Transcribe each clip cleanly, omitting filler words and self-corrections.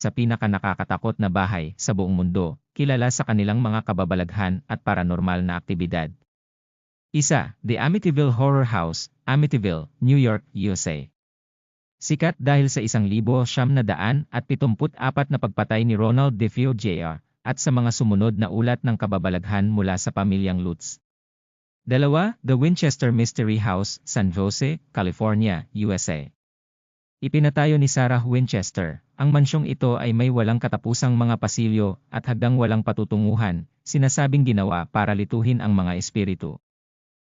sa pinakanakakatakot na bahay sa buong mundo, kilala sa kanilang mga kababalaghan at paranormal na aktibidad. Isa, The Amityville Horror House, Amityville, New York, USA. Sikat dahil sa 1,974 na pagpatay ni Ronald DeFeo Jr. at sa mga sumunod na ulat ng kababalaghan mula sa pamilyang Lutz. 2. The Winchester Mystery House, San Jose, California, USA. Ipinatayo ni Sarah Winchester. Ang mansyong ito ay may walang katapusang mga pasilyo at hagdang walang patutunguhan, sinasabing ginawa para lituhin ang mga espiritu.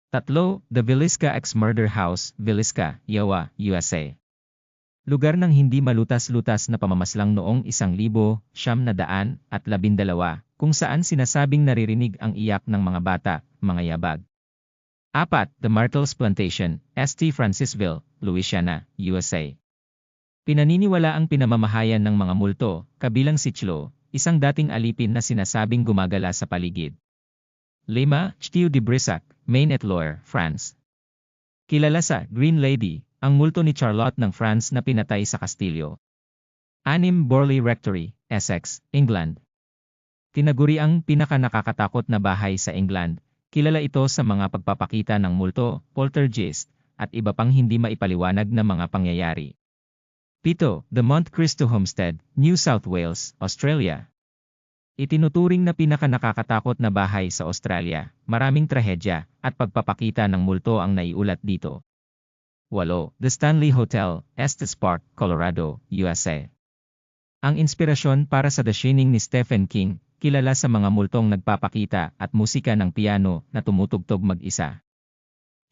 3. The Villisca Ex-Murder House, Villisca, Iowa, USA. Lugar ng hindi malutas-lutas na pamamaslang noong 1912, kung saan sinasabing naririnig ang iyak ng mga bata, mga yabag. 4. The Martels Plantation, St. Francisville, Louisiana, USA. Pinaniniwala ang pinamamahayan ng mga multo, kabilang si Chlo, isang dating alipin na sinasabing gumagala sa paligid. 5. Ch'tio de Brissac, Maine-et-Loire, France. Kilala sa Green Lady, ang multo ni Charlotte ng France na pinatay sa kastilyo. 6. Borley Rectory, Essex, England. Tinaguri ang pinakanakakatakot na bahay sa England. Kilala ito sa mga pagpapakita ng multo, poltergeist, at iba pang hindi maipaliwanag na mga pangyayari. 7. The Mount Cristo Homestead, New South Wales, Australia. Itinuturing na pinakanakakatakot na bahay sa Australia, maraming trahedya at pagpapakita ng multo ang naiulat dito. 8. The Stanley Hotel, Estes Park, Colorado, USA. Ang inspirasyon para sa The Shining ni Stephen King, kilala sa mga multong nagpapakita at musika ng piano na tumutugtog mag-isa.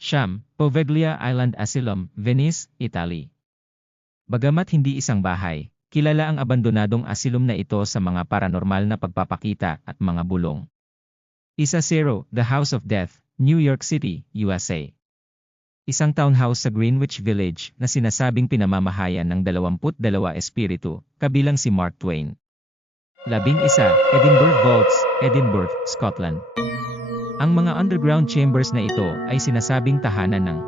9. Poveglia Island Asylum, Venice, Italy. Bagamat hindi isang bahay, kilala ang abandonadong asilum na ito sa mga paranormal na pagpapakita at mga bulong. 10. The House of Death, New York City, USA. Isang townhouse sa Greenwich Village na sinasabing pinamamahayan ng 22 espiritu, kabilang si Mark Twain. 11. Edinburgh Vaults, Edinburgh, Scotland. Ang mga underground chambers na ito ay sinasabing tahanan ng